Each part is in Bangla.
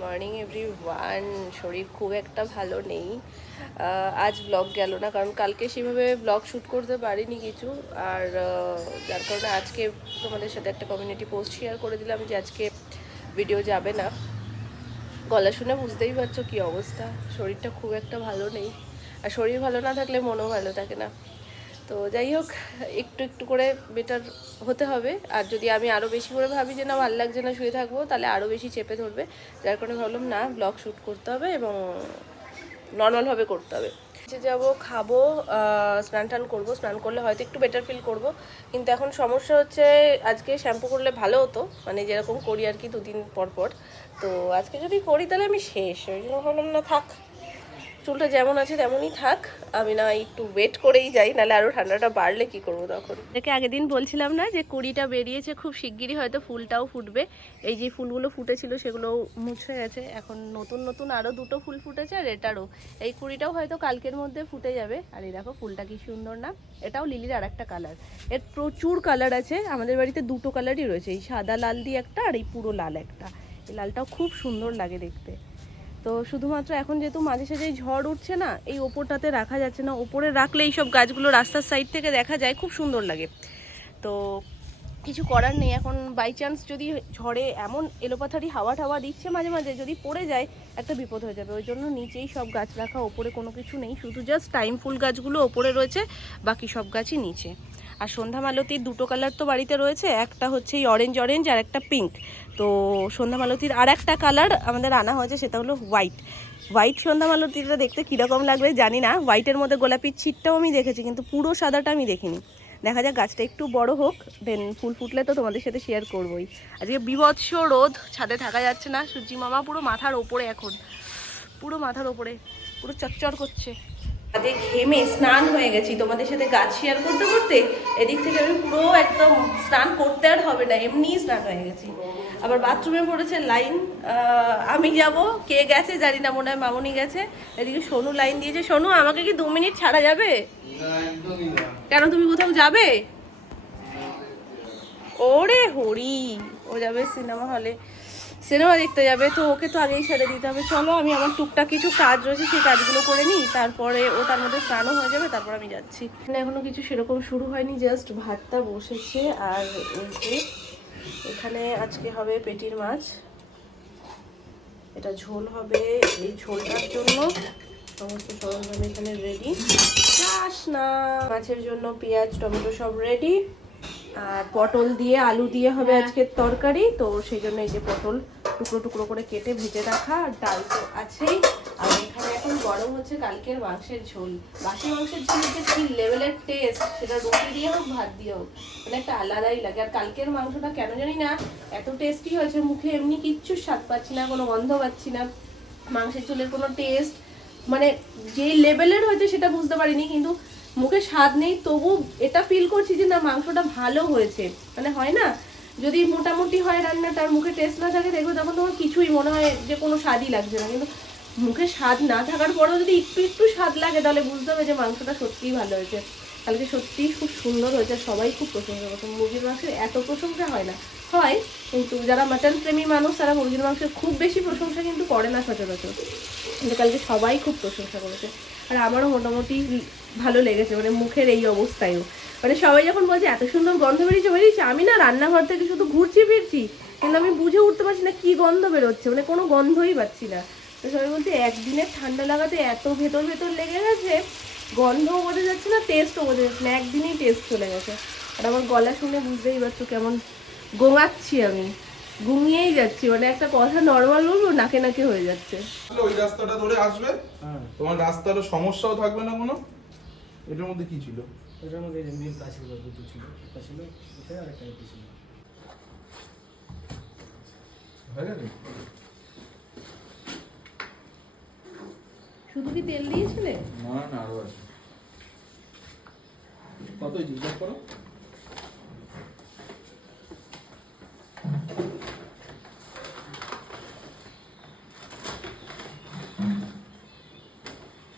Morning everyone. শরীর খুব একটা ভালো নেই, আজ ব্লগ গেল না কারণ কালকে সেভাবে ব্লগ শ্যুট করতে পারিনি কিছু। আর যার কারণে আজকে তোমাদের সাথে একটা কমিউনিটি পোস্ট শেয়ার করে দিলাম যে আজকে ভিডিও যাবে না। গলা শুনে বুঝতেই পারছো কী অবস্থা, শরীরটা খুব একটা ভালো নেই। আর শরীর ভালো না থাকলে মনও ভালো থাকে না। তো যাই হোক, একটু একটু করে বেটার হতে হবে। আর যদি আমি আরও বেশি করে ভাবি যে না ভালো লাগছে না শুয়ে থাকবো, তাহলে আরও বেশি চেপে ধরবে। যার কারণে ভাবলাম না, ব্লগ শ্যুট করতে হবে এবং নর্মালভাবে করতে হবে। যাবো, খাবো, স্নান টান করবো। স্নান করলে হয়তো একটু বেটার ফিল করব। কিন্তু এখন সমস্যা হচ্ছে, আজকে শ্যাম্পু করলে ভালো হতো, মানে যেরকম করি আর কি দুদিন পর পর। তো আজকে যদি করি তাহলে আমি শেষ। ওই জন্য ভাবলাম না থাক, চুলটা যেমন আছে তেমনই থাক, আমি না একটু ওয়েট করেই যাই, নাহলে আরও ঠান্ডাটা বাড়লে কি করবো তখন। দেখে আগের দিন বলছিলাম না যে কুড়িটা বেরিয়েছে, খুব শিগগিরই হয়তো ফুলটাও ফুটবে। এই যে ফুলগুলো ফুটেছিল সেগুলো মুছে গেছে, এখন নতুন নতুন আরও দুটো ফুল ফুটেছে, আর এটারও এই কুড়িটাও হয়তো কালকের মধ্যে ফুটে যাবে। আর এই দেখো ফুলটা কি সুন্দর না, এটাও লিলির আর একটা কালার। এর প্রচুর কালার আছে, আমাদের বাড়িতে দুটো কালারই রয়েছে, এই সাদা লাল দিয়ে একটা আর এই পুরো লাল একটা। এই লালটাও খুব সুন্দর লাগে দেখতে। তো শুধুমাত্র এখন যেহেতু মাঝে সাঝে ঝড় উঠছে না, এই ওপরটাতে রাখা যাচ্ছে না। ওপরে রাখলে এইসব গাছগুলো রাস্তার সাইড থেকে দেখা যায়, খুব সুন্দর লাগে। তো কিছু করার নেই, এখন বাই চান্স যদি ঝড়ে এমন এলোপাথারি হাওয়া টাওয়া দিচ্ছে মাঝে মাঝে, যদি পড়ে যায় একটা বিপদ হয়ে যাবে। ওই জন্য নিচেই সব গাছ রাখা, ওপরে কোনো কিছু নেই, শুধু জাস্ট টাইম ফুল গাছগুলো ওপরে রয়েছে, বাকি সব গাছই নিচে। আর সন্ধ্যা মালতীর দুটো কালার তো বাড়িতে রয়েছে, একটা হচ্ছে এই অরেঞ্জ অরেঞ্জ আর একটা পিঙ্ক। তো সন্ধ্যা মালতীর আর একটা কালার আমাদের আনা হয়েছে, সেটা হলো হোয়াইট। হোয়াইট সন্ধ্যা মালতীটা দেখতে কীরকম লাগবে জানি না, হোয়াইটের মধ্যে গোলাপির ছিটটাও আমি দেখেছি, কিন্তু পুরো সাদাটা আমি দেখিনি। দেখা যাক, গাছটা একটু বড় হোক, দেন ফুল ফুটলে তো তোমাদের সাথে শেয়ার করবোই। আজকে বিভৎস রোদ, ছাদে থাকা যাচ্ছে না। সূর্যি মামা পুরো মাথার ওপরে, এখন পুরো মাথার ওপরে, পুরো চচ্চর করছে। আজকে ঘেমে স্নান হয়ে গেছি তোমাদের সাথে গাছ শেয়ার করতে করতে, এদিক থেকে আমি পুরো একদম স্নান করতে আর হবে না, এমনিই স্নান হয়ে গেছি। আবার বাথরুমে পড়েছে লাইন, আমি যাব, কে গেছে জানি না, মনে হয় মামুনি গেছে। এদিকে সোনু লাইন দিয়েছে। সোনু, আমাকে কি 2 মিনিট ছাড়া যাবে? কেন, তুমি কোথাও যাবে? ওরে হরি, ও যাবে সিনেমা হলে, সিনেমা দেখতে যাবে, তো ওকে তো আগেই ছেড়ে দিতে হবে। চলো, আমি আমার টুকটাক কিছু কাজ রয়েছে সেই কাজগুলো করে নিই, তারপরে ও তার মধ্যে স্নানও হয়ে যাবে, তারপর আমি যাচ্ছি। এখনো কিছু সেরকম শুরু হয়নি, জাস্ট ভাতটা বসেছে। আর এখানে আজকে হবে পেটির মাছ, এটা ঝোল হবে। এই ঝোলটার জন্য সমস্ত সরঞ্জাম এখানে রেডি, চাস না। মাছের জন্য পেঁয়াজ টমেটো সব রেডি। আর পটল দিয়ে আলু দিয়ে হবে আজকের তরকারি, তো সেই জন্য এই যে পটল টুকরো টুকরো করে কেটে ভেজে রাখা, আর ডাল তো আছেই। আর এখানে এখন গরম হচ্ছে কালকের মাংসের ঝোল। বাসি মাংসের ঝোলের যে কী লেভেলের টেস্ট, সেটা রুটি দিয়ে হোক ভাত দিয়ে হোক, মানে একটা আলাদাই লাগে। আর কালকের মাংসটা কেন জানি না এত টেস্টি হয়েছে, মুখে এমনি কিচ্ছু স্বাদ পাচ্ছি না, কোনো গন্ধ পাচ্ছি না, মাংসের ঝোলের কোনো টেস্ট, মানে যেই লেভেলের হয়েছে সেটা বুঝতে পারিনি, কিন্তু মুখে স্বাদ নেই, তবু এটা ফিল করছি যে না মাংসটা ভালো হয়েছে। মানে হয় না, যদি মোটামুটি হয় রান্নাটার, মুখে টেস্ট না থাকে, দেখবে তখন তোমার কিছুই মনে হয় যে কোনো স্বাদই লাগছে না। কিন্তু মুখে স্বাদ না থাকার পরেও যদি একটু একটু স্বাদ লাগে, তাহলে বুঝতে হবে যে মাংসটা সত্যিই ভালো হয়েছে। কালকে সত্যিই খুব সুন্দর হয়েছে, সবাই খুব প্রশংসা করছে। মুরগির মাংসের এত প্রশংসা হয় না, হয়, কিন্তু যারা মাটন প্রেমী মানুষ তারা মুরগির মাংসের খুব বেশি প্রশংসা কিন্তু করে না সচরাচর, কিন্তু কালকে সবাই খুব প্রশংসা করেছে। আর আমারও মোটামুটি ভালো লেগেছে, মানে মুখের এই অবস্থায়ও, মানে সবাই যখন বলছে এত সুন্দর গন্ধ বেরিয়েছে, আমি না রান্নাঘর থেকে শুধু ঘুরছি ফিরছি, কিন্তু আমি বুঝে উঠতে পারছি না কি গন্ধ বেরোচ্ছে, মানে কোনো গন্ধই পাচ্ছি না। তো সবাই বলছে একদিনের ঠান্ডা লাগাতে এত ভেতর ভেতর লেগে গেছে, গন্ধও বোঝা যাচ্ছে না, টেস্টও বোঝা যাচ্ছে না, একদিনেই টেস্ট চলে গেছে। আর আমার গলা শুনে বুঝতেই পারছো কেমন গোঙাচ্ছি, আমি ঘুমিয়েই যাচ্ছি, মানে একটা কথা নর্মাল বলবো নাকে নাকে হয়ে যাচ্ছে। ওই রাস্তাটা ধরে আসবে, তোমার রাস্তার সমস্যাও থাকবে না কোনো। এটার মধ্যে কি ছিল? এটার মধ্যে নীল কাশি দুটো ছিল, একটা ছিল ওখানে আর একটা ছিল। হয়ে গেছে? শুধু কি তেল দিয়েছিলে? না না, আরো আছে। কত জিজ্ঞাসা করো।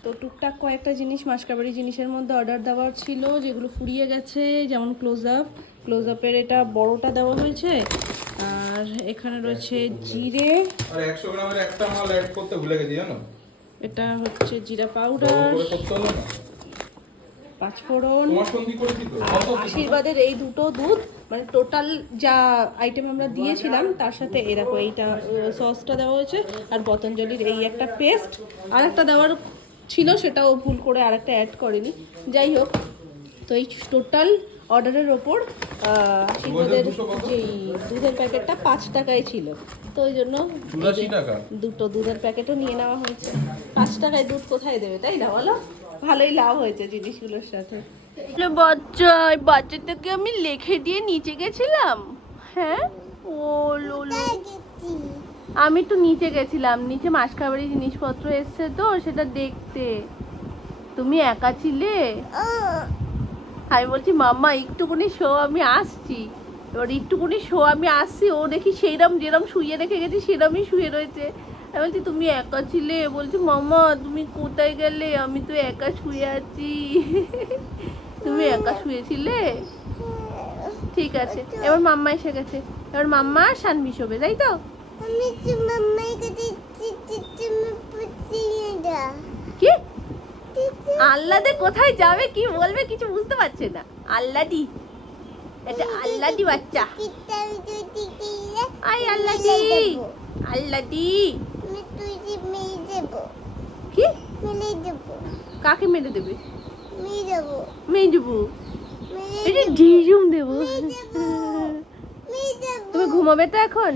তো টুকটাক কয়েকটা জিনিস মাসকাবাড়ি জিনিসের মধ্যে অর্ডার দেওয়ার ছিল, যেগুলো ফুরিয়ে গেছে, যেমন ক্লোজ আপের এটা বড়টা দেওয়া হয়েছে, আর আর এখানে রয়েছে জিরে, আর 100 গ্রামের একটা মাল অ্যাড করতে ভুলে গেছি জানো, এটা হচ্ছে জিরা ডবল পাউডার, করে করতে হলো না। পাঁচফোড়ন, তোমার সঙ্গী করেছি তো আর আশীর্বাদের এই দুটো দুধ, মানে টোটাল যা আইটেম আমরা দিয়েছিলাম তার সাথে এই দেখো এইটা সসটা দেওয়া হয়েছে, আর পতঞ্জলির এই একটা পেস্ট আর একটা দেওয়ার ছিল, সেটাও ভুল করে আর একটা অ্যাড করেনি। যাই হোক, তো এই টোটাল অর্ডারের ওপর আশীর্বাদের যেই দুধের প্যাকেটটা 5 টাকায় ছিল, তো ওই জন্য 84 টাকা। দুটো দুধের প্যাকেটও নিয়ে নেওয়া হয়েছে। 5 টাকায় দুধ কোথায় দেবে, তাই না বলো? ভালোই লাভ হয়েছে জিনিসগুলোর সাথে। বাচ্চাটাকে আমি লিখে দিয়ে নিচে গেছিলাম, হ্যাঁ ও লোলো, আমি তো নিচে গেছিলাম, নিচে মাসকাবাড়ি জিনিসপত্র এসছে তো সেটা দেখতে। তুমি একা ছিলে? আমি বলছি মাম্মা একটুকুনি শো, আমি আসছি। এবার একটুকুনি শো, আমি আসছি, ও দেখি সেইরকম যেরকম শুয়ে রেখে গেছি সেরকমই শুয়ে রয়েছে। আমি বলছি তুমি একা ছিলে? বলছি মাম্মা তুমি কোথায় গেলে, আমি তো একা শুয়ে আছি। তুমি একা শুয়েছিলে? ঠিক আছে, এবার মাম্মা এসে গেছে, এবার মাম্মা আর শানবি শোবে, তাই তো? কি আল্লাদে কোথায় যাবে, কি বলবে কিছু বুঝতে পারছে না। আল্লাদি, এটা আল্লাদি বাচ্চা। আই আল্লাদি, আল্লাদি কি কাকে মেরে দেবে? মেয়ে দেবো, এটা ঝিঝুম দেবো। তুমি ঘুমাবে তো এখন?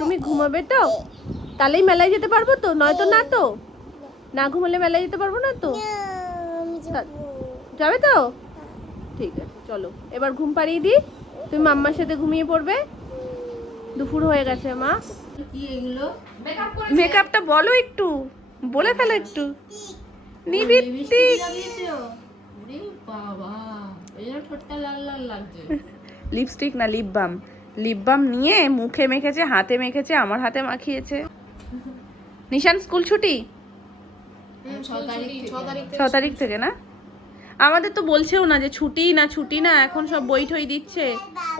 তুমি ঘুমাবে তো? তাহলেই মেলায় যেতে পারবো তো, নয়তো না তো? না ঘুমালে মেলায় যেতে পারবো না তো? যাবে তো? ঠিক আছে চলো, এবার ঘুম পাড়িয়ে দিই, তুমি মাম্মার সাথে ঘুমিয়ে পড়বে। দুপুর হয়ে গেছে মা। কি এগুলো? মেকআপটা বলো একটু, বলে ফেলো একটু। নিবিত্তিক ওরে বাবা, এই ঠোঁটটা লাল লাল লাগছে। লিপস্টিক না লিপ বাম, লিপ বাম নিয়ে মুখে মেখেছে, হাতে মেখেছে, আমার হাতে মাখিয়েছে। নিশান স্কুল ছুটি 6 তারিখ থেকে না? আমাদের তো বলছেও না যে ছুটি না ছুটি না, এখন সব বই ঠই দিচ্ছে।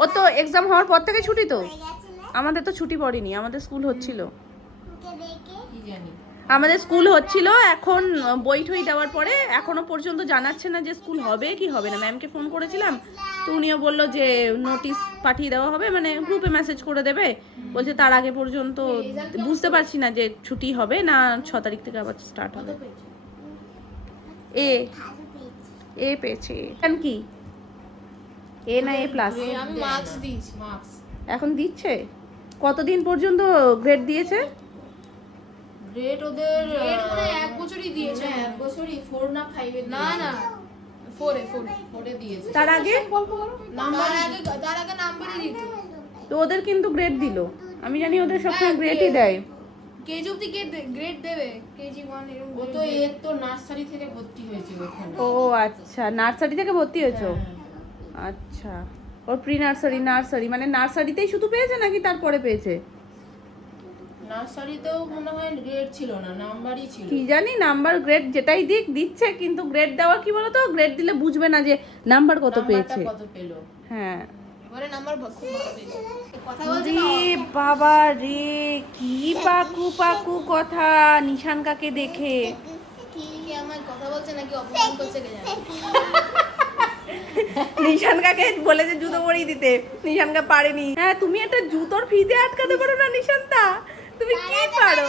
ও তো এক্সাম হওয়ার পর থেকে ছুটি, তো আমাদের তো ছুটি পড়েনি, আমাদের স্কুল হচ্ছিল। কি জানি। আমাদের স্কুল হচ্ছিল, এখন বই ঠই দেওয়ার পরে এখনো পর্যন্ত জানাচ্ছে না যে স্কুল হবে কি হবে না। ম্যামকে ফোন করেছিলাম, তো উনিও বললো যে নোটিশ পাঠিয়ে দেওয়া হবে, মানে গ্রুপে মেসেজ করে দেবে। বলছে তার আগে পর্যন্ত বুঝতে পারছি না যে ছুটি হবে না 6 তারিখ থেকে আবার স্টার্ট হবে। এ পেয়েছে কি, এ না এ প্লাস? আমি মার্কস দিয়েছি, মার্কস এখন দিচ্ছে। কতদিন পর্যন্ত গ্রেড দিয়েছে? গ্রেড ওদের মানে 1 বছরই দিয়েছে। না 1 বছরই, 4 না 5 এ না না 4 4 এ দিয়েছে। তার আগে তার আগে নাম্বারই দিত। তো ওদের কিন্তু গ্রেড দিল, আমি জানি ওদের সবসময় গ্রেডই দেয়। কেজি অবধি গ্রেড দেবে, কেজি 1 এরকম। ও তো এর তো নার্সারি থেকে ভর্তি হয়েছে ওখানে। ও আচ্ছা, নার্সারি থেকে ভর্তি হয়েছো? আচ্ছা, ওর প্রি নার্সারি, নার্সারি মানে নার্সারিতেই শুধু পেয়েছে নাকি তারপরে পেয়েছে? নার্সারিতেও মনে হয় গ্রেড ছিল না, নাম্বারই ছিল। কি জানি, নাম্বার গ্রেড যেটাই দিচ্ছে, কিন্তু গ্রেড দেওয়া কি বলতো, গ্রেড দিলে বুঝবে না যে নাম্বার কত পেয়েছে। কত পেলো। হ্যাঁ, এবারে নাম্বার খুব ভালো পেয়েছে। কথা বলছে রে বাবা রে, কি পাকু পাকু কথা নিশান কাকে দেখে। কি আমার কথা বলছে নাকি অপমান করছে কে জানে। নিশান কাকে বলেছে জুতো পরিয়ে দিতে, নিশান কা পারেনি। হ্যাঁ, তুমি একটা জুতোর ফিতে আটকাতে পারো না নিশান্তা? তুমি কি পারো?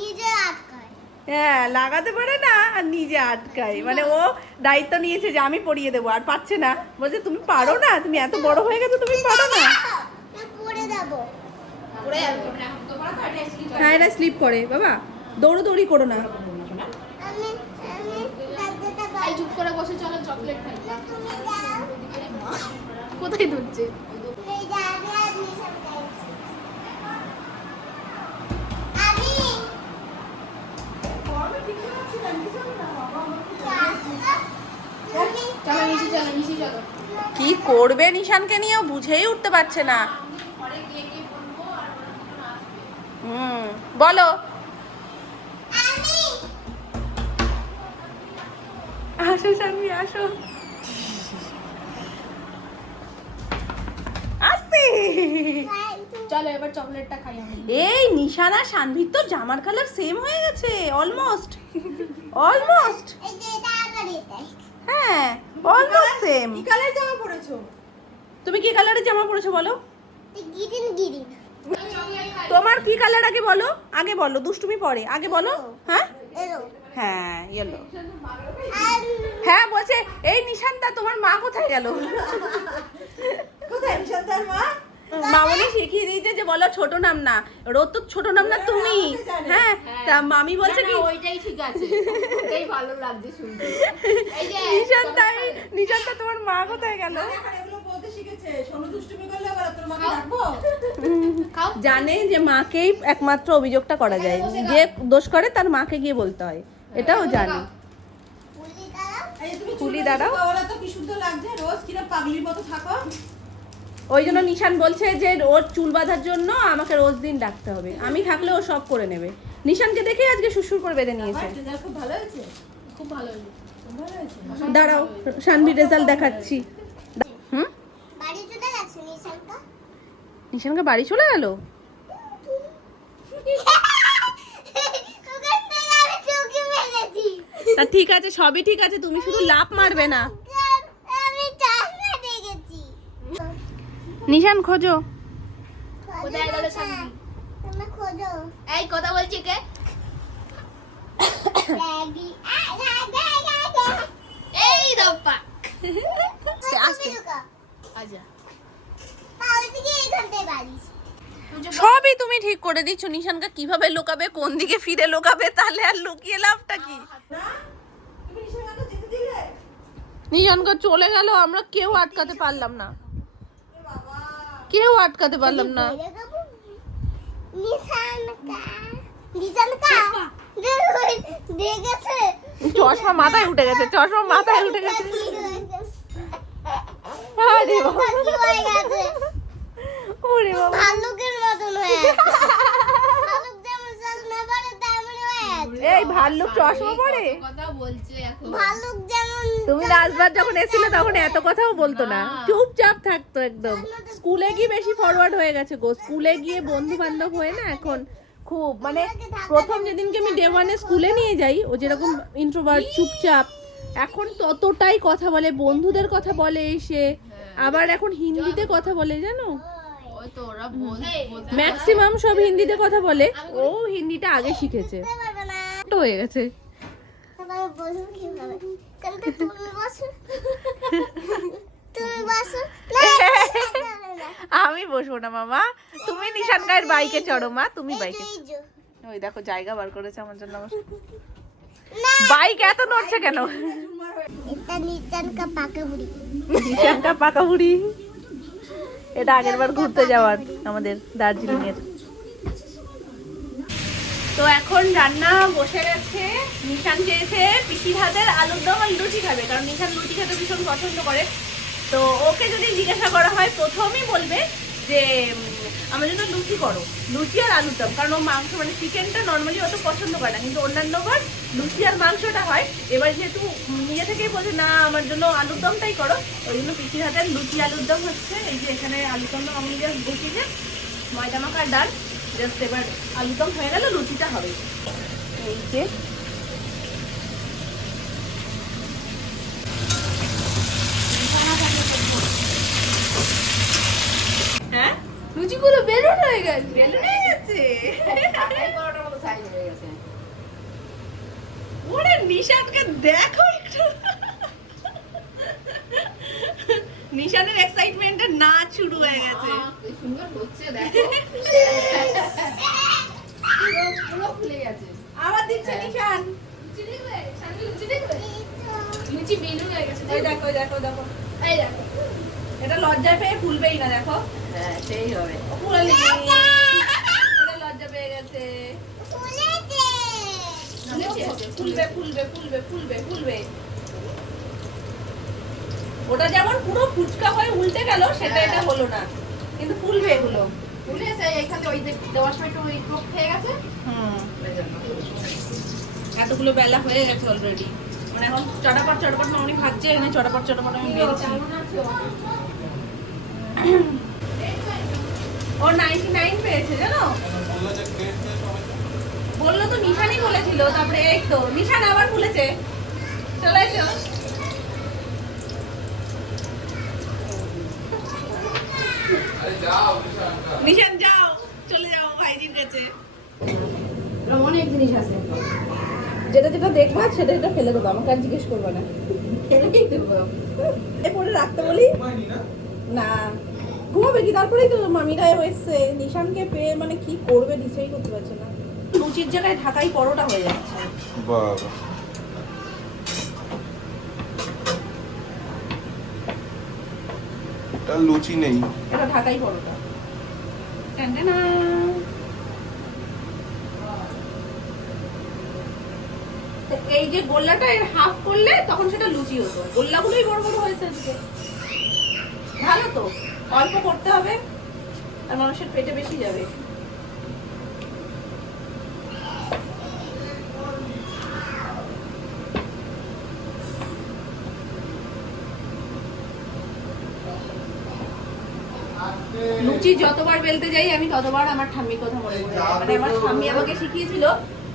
নিজে আটকায়। হ্যাঁ, লাগাতে পারে না আর নিজে আটকায়, মানে ও দায়িত্ব নিয়েছে যে আমি পরিয়ে দেবো, আর পারছে না। বলছে তুমি পারো না, তুমি এত বড় হয়ে গেছো, তুমি পারো না। পড়ে যাবো। পড়ে যাবে। হ্যাঁ, এটা স্লিপ করে বাবা, দৌড়ি করো না। আমি এই চুপ করে বসে চলো চকলেট খাই। কোথায় ধরছে? চলো নিচে চলো, নিচে চলো। কি করবে নিশানকে নিয়েও বুঝেই উঠতে পারছে না। বলো। আসো শানভি, আসো। আসতে চলো এবার চকলেটটা খাই আমি। এই নিশানা শানভির তো জামার কালার সেম হয়ে গেছে অলমোস্ট অলমোস্ট এই যে এটা আমার এটা। হ্যাঁ অলমোস্ট সেম। কি কালার জামা পরেছো? তুমি কি কালারের জামা পরেছো বলো? Green green. তোমার কি কালার আগে বলো দুষ্টুমি পরে আগে বলো। হ্যাঁ এলো। হ্যাঁ ইয়েলো। আর হ্যাঁ বলছে এই নিশান্তা তোমার মা কোথায় গেল? কোথায় নিশান্তার মা? মামনি শিখিয়ে দিয়েছে যে বলো ছোট নাম না, রোদ তো ছোট নাম না তুমি। হ্যাঁ তা মামি বলছে কি ওইটাই ঠিক আছে, ওটাই ভালো লাগছে শুনতে। এই যে নিশান্তা তোমার মা কোথায় গেল? এখন এগুলো বলতে শিখেছে, সোনু দুষ্টুমি করলে আবার তোর মাকে ডাকবো? জানে যে মাকেই একমাত্র অভিযোগটা করা যায়, যে দোষ করে তার মাকে গিয়ে বলতে হয়, এটাও জানি। পুলি দাঁড়াও। এই তুমি ফুলি চুল দাঁড়াও। ওরা তো কি সুন্দর লাগছে, রোজ কিরম পাগলির মতো থাকো। ওই জন্য নিশান বলছে যে ওর চুল বাঁধার জন্য আমাকে রোজ দিন ডাকতে হবে, আমি থাকলে ও সব করে নেবে। নিশানকে দেখে আজকে সুসুর করে বেঁধে নিয়েছে। রেজাল্ট খুব ভালো হয়েছে, খুব ভালো হলো। খুব ভালো হয়েছে। দাঁড়াও শানভির রেজাল্ট দেখাচ্ছি। হুম বাড়ি চলে গেছে নিশানটা। নিশানকে বাড়ি চলে গেল? ওখান থেকে আমি চোখে মেরেছি। তা ঠিক আছে, সবই ঠিক আছে, তুমি শুধু লাফ মারবে না। আমি চশমা দেখেছি। নিশান খোঁজো। কোথায় গেল শান্তি? তুমি খোঁজো। এই কথা বলছি কে? ব্যাগি। এই দপ্পা। আস্তে আচ্ছা। তাহলে কি এইখান থেকে বাড়ি? সবই তুমি ঠিক করে দিচ্ছ, নিশানকে কিভাবে লুকাবে, কোন দিকে ফিরে লুকাবে, তাহলে আর লুকিয়ে লাভটা কি? না তুমি নিশানকে যেতে দিলে? নিশানকে চলে গেল, আমরা কেউ আটকাতে পারলাম না, বাবা কেউ আটকাতে পারলাম না। দেখেছে চশমা মাথায় উঠে গেছে, চশমা মাথায় উঠে গেছে। আরে বাবা, ওরে বাবা, ভাল্লুকের মতন হয়ে গেছে। ভাল্লুক যেমন চশমা পরে তেমন হয়ে গেছে। এই ভাল্লুক চশমা পরে? কথা বলছে এখন। ভাল্লুক যেমন তুমি রাজবার যখন এসেছিলে তখন এত কথাও বলতো না, চুপচাপ থাকতো একদম। স্কুলে গিয়ে বেশি ফরওয়ার্ড হয়ে গেছে গো, স্কুলে গিয়ে বন্ধু বান্ধব হয়ে না এখন খুব, মানে প্রথম যেদিনকে আমি ডে ওয়ানে স্কুলে নিয়ে যাই ও যেরকম ইন্ট্রোভার্ট চুপচাপ, এখন ততটাই কথা বলে, বন্ধুদের কথা বলে এসে, আবার এখন হিন্দিতে কথা বলে জানো, ওই তো ওরা বলতে ম্যাক্সিমাম সব হিন্দিতে কথা বলে, ও হিন্দিটা আগে শিখেছে, পারবে না। ছোট হয়ে গেছে। তারপরে বসবো কিভাবে? কারণ তো তুমি বসো। তুমি বসো। না, আমি বসবো না মামা, তুমি নিশান গায়ের বাইকে চড়ো মা, তুমি বাইকে। এই যে। ওই দেখো জায়গা বার করেছে আমার জন্য, আমার না, বাইক এত নড়ছে কেন? এটা নিচান কা পাকা বুড়ি। নিশানটা পাকা বুড়ি, এটা আগের বার ঘুরতে যাওয়ার আমাদের দার্জিলিং এর। তো এখন রান্না বসে গেছে, নিশান চেয়েছে পিসির হাতের আলুর দম আর লুচি খাবে, কারণ নিশান লুচি খেতে ভীষণ পছন্দ করে। তো ওকে যদি জিজ্ঞাসা করা হয় প্রথমেই বলবে যে আমার জন্য লুচি করো, লুচি আর আলুর দম, কারণ ও মাংস মানে চিকেনটা নর্মালি অত পছন্দ করে না, কিন্তু অন্যান্য বার লুচি আর মাংসটা হয়। এবার যেহেতু নিজে থেকেই বলছে না আমার জন্য আলুর দমটাই করো, ওই জন্য পিসির হাতের লুচি আলুর দম হচ্ছে। এই যে এখানে আলুর দম আমি জাস্ট বসিয়ে ময়দা মাখার ডাল, জাস্ট এবার আলুর দম হয়ে গেল, লুচিটা হবে। এই যে হ্যাঁ লুচিগুলো বেলুন হয়ে গেছে। বেলুন হয়ে গেছে। পরোটার মতো সাইজ হয়ে গেছে। ওরে নিশানকে দেখো একটু, নিশানের এক্সাইটমেন্টে নাচ শুরু হয়ে গেছে। কি সুন্দর হচ্ছে দেখো। পুরো ফুলে গেছে। আবার দিচ্ছে নিশান। লুচি দেখবে? শান্তি লুচি দেখবে? লুচি বেলুন হয়ে গেছে। ওই দেখো ওই দেখো দেখো, এই দেখো। এটা লজ্জা পেয়ে ফুলবেই না, দেখো হ্যাঁ সেই হবে। ও ফুলালি, এটা লজ্জা পেয়ে গেছে। ফুলবে ফুলবে ফুলবে ফুলবে ফুলবে। ওটা যেমন পুরো ফুচকা হয়ে উল্টে গেল, সেটা এটা হলো না, কিন্তু ফুলবে এগুলো। ফুলে গেছে, এখানে ওই যে দেওয়ার সময় একটু ওই টোপ খেয়ে গেছে। হুম, ওই জন্য। এতগুলো বেলা হয়ে গেছে অলরেডি, মানে এখন চটাপট চটাপট মামনি ভাজছে, এখানে চটাপট চটাপট আমি বেলছি। ও 99 পেয়েছে জানো, বললো তো নিশানই বলেছিল, তারপরে এই তো নিশান আবার বলেছে। চলে এসো। নিশান যাও, চলে যাও ভাইজির কাছে। অনেক জিনিস আছে, যেটা যেটা দেখবা সেটা যেটা ফেলে দেবো, আমাকে আর জিজ্ঞেস করবে না। ফেলেই দেবো। এরপরে রাখতে বলি না, ঘুমাবে কি? তারপরেই তো মামিরা এসছে, নিশানকে পেয়ে মানে কি করবে নিশ্চয়ই করতে পারছে না। লুচির জায়গায় ঢাকাই পরোটা হয়ে যাচ্ছে। বাবা এটা লুচি নেই, এটা ঢাকাই পরোটা। টানটানা। তো এই যে গোল্লাটা এর হাফ করলে তখন সেটা লুচি হতো, গোল্লাগুলোই বড় বড় হয়েছে আজকে। ভালো তো, অল্প করতে হবে আর মানুষের পেটে বেশি যাবে। লুচি যতবার বেলতে যাই আমি ততবার আমার ঠাম্মির কথা মনে পড়ে যায়। মানে আমার ঠাম্মি আমাকে শিখিয়েছিল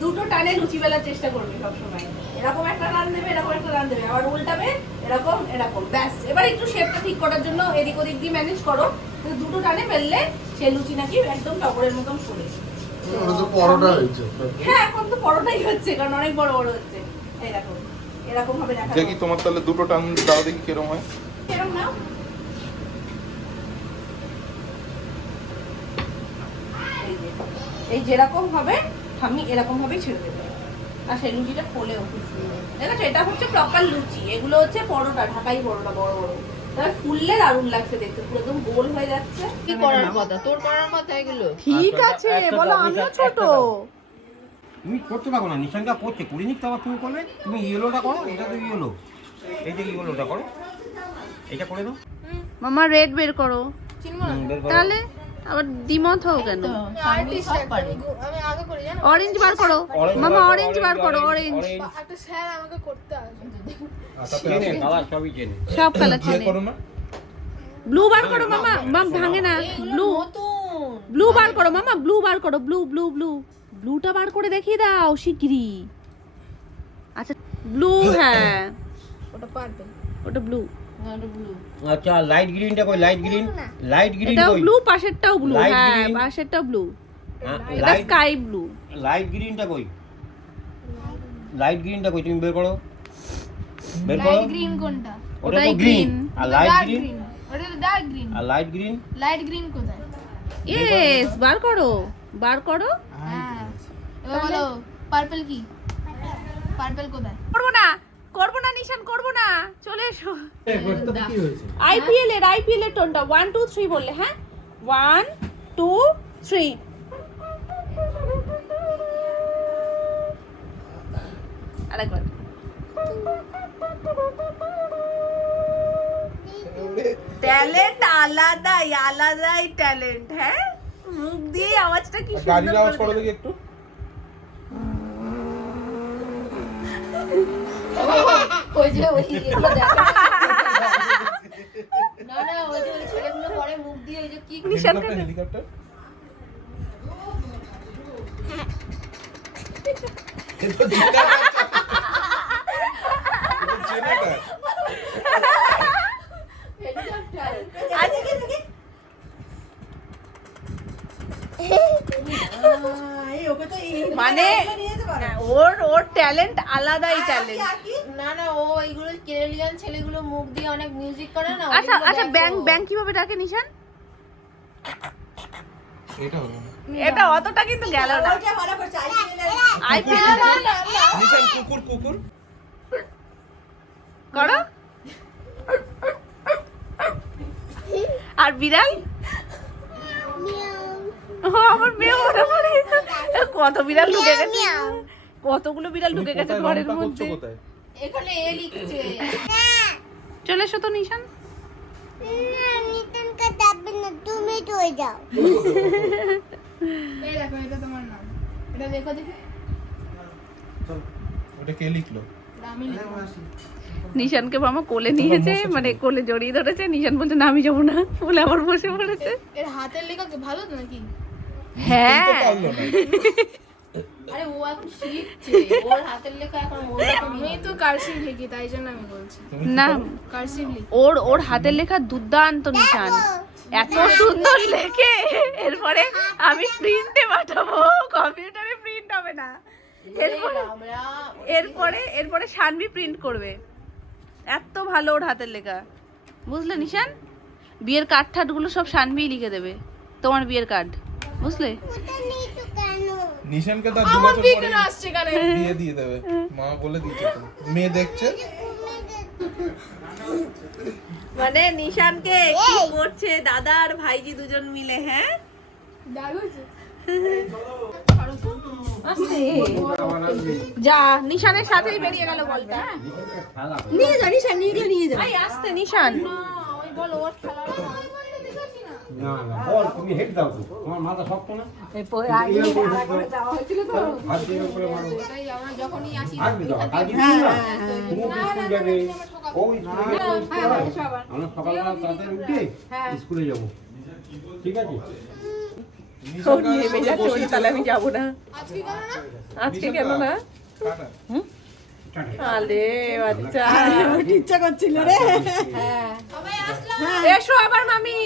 দুটো টানে লুচি বেলার চেষ্টা করবে সবসময়। এরকম একটা রান দেবে, এরকম একটা রান দেবে, আবার উল্টাবে, এরকম এরকম, ব্যাস। এবার একটু শেপটা ঠিক করার জন্য এদিক ওদিক দিয়ে ম্যানেজ করো, কিন্তু দুটো টানে বেললে সেই লুচি নাকি একদম টগরের মতন ফুলে। হ্যাঁ, এখন তো পরোটাই হচ্ছে, কারণ অনেক বড় বড় হচ্ছে। এই দেখো, এরকম ভাবে দেখা দেখি তোমার তাহলে দুটো টান দাও দেখি কিরম হয়। এরকম নাও। এই যেরকম হবে আমি এরকম ভাবেই ছেড়ে দেবো, আর সেই লুচিটা ফোলেও খুব সুন্দর। দেখেছো, এটা হচ্ছে প্রপার লুচি, এগুলো হচ্ছে পরোটা, ঢাকাই পরোটা বড় বড়। তাহলে ফুললে দারুণ লাগছে দেখতে, পুরো একদম গোল হয়ে যাচ্ছে। কি করার কথা, তোর করার কথা এগুলো। ঠিক আছে, বলো আমিও ছোট। তুমি করতে পারো না, নিশানটা করছে, করে নিক, তারপর তুমি করবে। তুমি ইয়েলোটা করো, এটা তো ইয়েলো, এই যে ইয়েলোটা করো, এটা করে দাও। মামা রেড বের করো, বের করো। তাহলে আবার দ্বিমত হও কেন? আর্টিস্ট পারে। আমি আগে করি জানো, অরেঞ্জ বার করো মামা, অরেঞ্জ বার করো, অরেঞ্জ। একটা স্যার আমাকে করতে আসবে। চেনে, কালার সবই চেনে। সব কালার দিয়ে চেনে। করো না, ব্লু বার করো মামা, মাম ভাঙে না। ব্লু, নতুন ব্লু বার করো মামা, ব্লু বার করো, ব্লু ব্লু ব্লু, ব্লুটা বার করে দেখিয়ে দাও শিগগিরই। আচ্ছা ব্লু, হ্যাঁ ওটা পার্পল, ওটা ব্লু। ব্লু। আচ্ছা, লাইট গ্রিনটা কই? লাইট গ্রিন, লাইট গ্রিন এটাও কই? ব্লু, পাশেরটাও ব্লু, Light হ্যাঁ green। পাশেরটাও ব্লু, এটা লাইট, স্কাই ব্লু। লাইট গ্রিনটা কই? লাইট গ্রিনটা কই? তুমি বের করো, বের করো। গ্রিন কোনটা? ওটা ওটাই তো গ্রিন, green। আর লাইট গ্রিন, ওটা তো ডার্ক গ্রিন। আর লাইট গ্রিন। লাইট গ্রিন কোথায়? ইয়েস, বার করো, বার করো। হ্যাঁ, এবার বলো পার্পল কি? পার্পল কোথায়? করবো না, করবো না নিশান, করবো না, চলে এসো। কি হয়েছে? আইপিএল এর টোনটা 1 2 3 বললে, হ্যাঁ 1 2 3। আরেকবার। ট্যালেন্ট আলাদাই, আলাদাই ট্যালেন্ট। হ্যাঁ, মুখ দিয়ে আওয়াজটা কি সুন্দর গাড়ির আওয়াজ করো করে। দেখি একটু। ওই যে ওই এগুলো দেখা না না, ওই যে ওই ছেলেগুলো করে মুখ দিয়ে ওই যে কি হেলিকপ্টার, হেলিকপ্টার। এটা দিকা বাচ্চা। এটা চেনাটা। হেলিকপ্টার। আজকে থেকে মানে ওর ট্যালেন্ট আলাদাই ট্যালেন্ট। না না, ও এইগুলো কেরালিয়ান ছেলেগুলো মুখ দিয়ে অনেক মিউজিক করে না। আচ্ছা ওইগুলো আচ্ছা, দেখো। ব্যাংক কিভাবে ডাকে নিশান? এটা হলো না। এটা অতটা কিন্তু গেল না। আইপিএল নিশান কুকুর, কুকুর। করো। আর বিড়াল, ও আমার মেয়ে মনে পড়ে। কত বিড়াল ঢুকে গেছে, কতগুলো বিড়াল ঢুকে গেছে কোথায় ঘরের রংটা করছো মধ্যে। কোথায়? এখানে এ লিখছে। চলে এসো তো নিশান। নিতনকে ডাকবে না, তুমি চলে যাও। এই দেখো, এটা তোমার নাম, এটা দেখো দেখি। ওটা কে লিখলো? আমি নিশানকে মামা কোলে নিয়েছে, মানে কোলে জড়িয়ে ধরেছে। নিশান বলছে না আমি যাবো না, বলে আবার বসে পড়েছে। এর হাতের লেখা কি ভালো তো নাকি? হ্যাঁ পারলো না। আরে ও এখন শিখছে, ওর হাতের লেখা এখন আমি তো কার্সিভ লিখি, তাই জন্য আমি বলছি না কার্সিভ লিখি। ওর হাতের লেখা দুর্দান্ত নিশান, এত সুন্দর লেখে। এরপরে আমি প্রিন্টে পাঠাবো, কম্পিউটারে প্রিন্ট হবে না। এরপরে শানবি প্রিন্ট করবে, এত ভালো ওর হাতের লেখা, বুঝলে নিশান? বিয়ের কার্ড ঠাটগুলো সব শানবি লিখে দেবে, তোমার বিয়ের কার্ড, বুঝলে? ওটা নিচু কেন? নিশানকে তার 2 আমার বছর বিয়ে পরে কেন আসছে কানে? বিয়ে দিয়ে দেবে, মা বলে দিয়েছে তো। মেয়ে দেখছে। মানে নিশানকে কি করছে দাদা আর ভাইজি দুজন মিলে? হ্যাঁ যা, নিশানের সাথেই বেরিয়ে গেল বলটা। নিয়ে যা নিশান, নিয়ে যা। আই আসতে নিশান। ওই বল ওর খেলাটা না না বল, তুমি হেড দাও তো, তোমার মাথা শক্ত না। হাত দিয়ে উপরে মারো। তাই আমরা যখনই আসি হাত দিয়ে দাও, হাত দিয়ে দাও। তুমি স্কুল যাবে, ও স্কুলে যাবে। আমরা সকালবেলা তাড়াতাড়ি উঠে স্কুলে যাব, ঠিক আছে? ও নেমে যাচ্ছে, বলছে তাহলে আমি যাবো না। আজকে কেন না? আজকে কেন না? টাটা। আলে বাচ্চা, সবাই আসলাম। এসো আবার মামি।